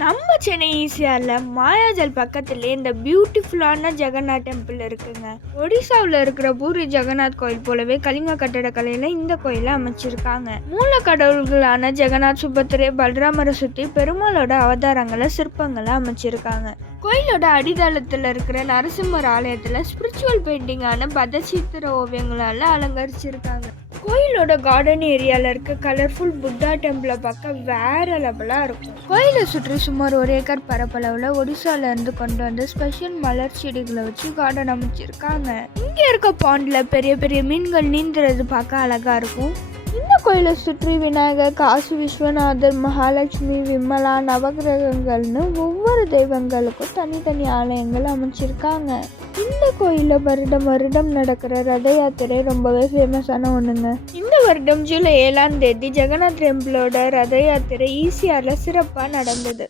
நம்ம சென்னை ஈசிஆரில் மாயாஜல் பக்கத்துலேயே இந்த பியூட்டிஃபுல்லான ஜெகநாத் டெம்பிள் இருக்குங்க. ஒடிசாவில் இருக்கிற பூரி ஜெகநாத் கோயில் போலவே கலிங்க கட்டடக்கலையில் இந்த கோயிலை அமைச்சிருக்காங்க. மூல கடவுள்களான ஜெகநாத், சுபத்திரை, பலராமரை சுற்றி பெருமாளோட அவதாரங்களை சிற்பங்களை அமைச்சிருக்காங்க. கோயிலோட அடித்தளத்தில் இருக்கிற நரசிம்மர் ஆலயத்தில் ஸ்பிரிச்சுவல் பெயிண்டிங்கான பதச்சித்திர ஓவியங்களால் அலங்கரிச்சிருக்காங்க. கோயிலோட கார்டன் ஏரியாவில் இருக்க கலர்ஃபுல் புத்தா டெம்பிளை பார்க்க வேற லெவலாக இருக்கும். கோயிலை சுற்றி சுமார் 1 ஏக்கர் பரப்பளவில் ஒடிசாலேருந்து கொண்டு வந்து ஸ்பெஷல் மலர் செடிகளை வச்சு கார்டன் அமைச்சிருக்காங்க. இங்கே இருக்க பாண்டில் பெரிய பெரிய மீன்கள் நீந்துறது பார்க்க அழகாக இருக்கும். இந்த கோயிலை சுற்றி விநாயகர், காசி விஸ்வநாதர், மகாலட்சுமி, விமலா, நவகிரகங்கள்னு ஒவ்வொரு தெய்வங்களுக்கும் தனித்தனி ஆலயங்கள் அமைச்சிருக்காங்க. இந்த கோயிலில் வருடம் நடக்கிற ரத யாத்திரை ரொம்பவே ஃபேமஸான ஒன்றுங்க. இந்த வருடம் ஜூலை 7ஆம் தேதி ஜெகநாத் டெம்பிளோட ரத யாத்திரை ஈசிஆரில் சிறப்பாக நடந்தது.